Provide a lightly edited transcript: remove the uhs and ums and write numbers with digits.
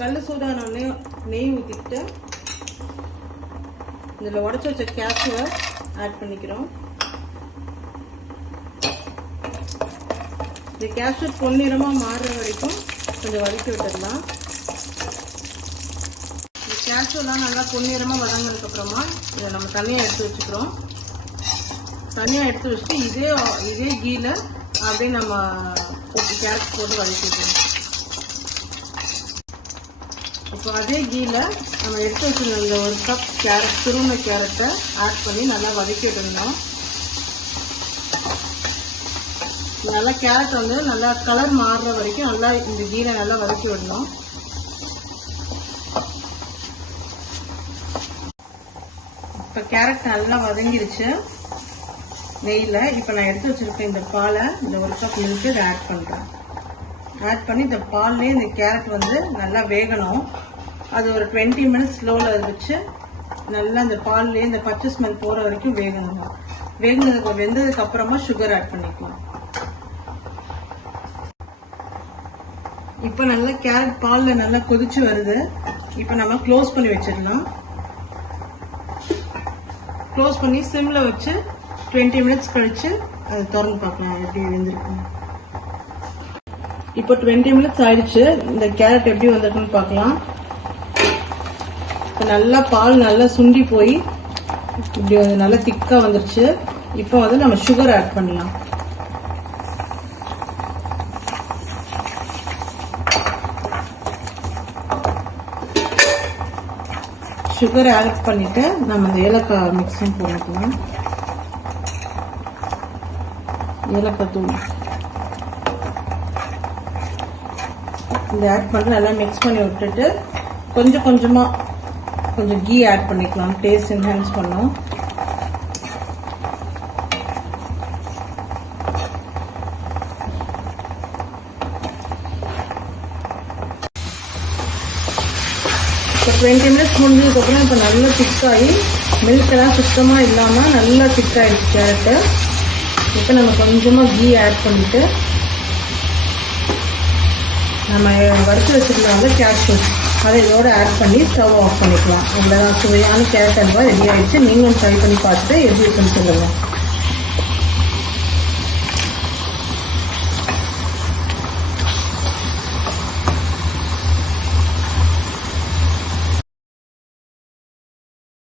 கல் சூடானோடனே நெய் ஊற்றிட்டு இதில் உடச்சி வச்ச கேஷ்யூவை ஆட் பண்ணிக்கிறோம். இந்த கேஷ்யூ பொன்னிறமாக மாறுற வரைக்கும் கொஞ்சம் வதக்கி விட்டுடலாம். இந்த கேஷ்யூலாம் நல்லா பொன்னிறமாக வதங்கினதுக்கப்புறமா இதை நம்ம தனியாக எடுத்து வச்சுக்கிறோம். தனியாக எடுத்து வச்சுட்டு இதே கீழ அப்படியே நம்ம போட்டு கேரட் போட்டு வதக்கிடுவோம். இப்போ அதே கீழ நம்ம எடுத்து வச்சுருந்த இந்த 1 கப் கேரட் துருவின கேரட்டை ஆட் பண்ணி நல்லா வதக்கி விடணும். நல்லா கேரட் வந்து நல்லா கலர் மாறுற வரைக்கும் நல்லா இந்த கீழ நல்லா வதக்கி விடணும். இப்போ கேரட் நல்லா வதங்கிடுச்சு நெய்யில். இப்போ நான் எடுத்து வச்சிருக்கேன் இந்த பாலை, இந்த 1 கப் மில்க்கு இதை ஆட் பண்ணுறேன். ஆட் பண்ணி இந்த பால்லேயே இந்த கேரட் வந்து நல்லா வேகணும். அது ஒரு 20 மினிட்ஸ் ஸ்லோவில் வச்சு நல்லா இந்த பால்லேயே இந்த பச்சை ஸ்மெல் போகிற வரைக்கும் வேகணும். வெந்ததுக்கு அப்புறமா சுகர் ஆட் பண்ணிக்கலாம். இப்போ நல்லா கேரட் பாலில் நல்லா கொதிச்சு வருது. இப்போ நம்ம க்ளோஸ் பண்ணி வச்சிடலாம். க்ளோஸ் பண்ணி சிம்மில் வச்சு 20 மினிட்ஸ் கழிச்சு அதை திறந்து பார்க்கலாம் எப்படி வெந்திருக்கு. இப்போ 20 மினிட்ஸ் ஆயிடுச்சு. இந்த கேரட் எப்படி வந்திருக்குன்னு பார்க்கலாம். இப்போ நல்லா பால் நல்லா சுண்டி போய் இப்படி வந்து நல்லா திக்காக வந்துருச்சு. இப்போ வந்து நம்ம சுகர் ஆட் பண்ணலாம். சுகர் ஆட் பண்ணிட்டு நம்ம இந்த ஏலக்காய் மிக்ஸும் போட்டுக்கலாம். ஏலக்காய் தூள் இந்த ஆட் பண்ணி நல்லா மிக்ஸ் பண்ணி விட்டுட்டு கொஞ்சம் கீ ஆட் பண்ணிக்கலாம். டேஸ்ட் என்ஹான்ஸ் பண்ணோம். இப்போ 20 மினிட்ஸ் முடிஞ்சதுக்கப்புறம் இப்போ நல்லா திக்காகி மில்கெல்லாம் சுத்தமாக இல்லாமல் நல்லா திக்காகிடுச்சு கேரட்டு. இப்போ நம்ம கொஞ்சமாக கீ ஆட் பண்ணிவிட்டு நம்ம வறுத்து வச்சுருந்தாங்க கேஷ்யூ அதை இதோட ஆட் பண்ணி ஸ்டவ் ஆஃப் பண்ணிக்கலாம். அவ்வளோதான், சுவையான கேரட் அல்வா ரெடி ஆகிடுச்சு. நீங்களும் ட்ரை பண்ணி பார்த்துட்டு எப்படி இருக்குன்னு சொல்லுங்கள்.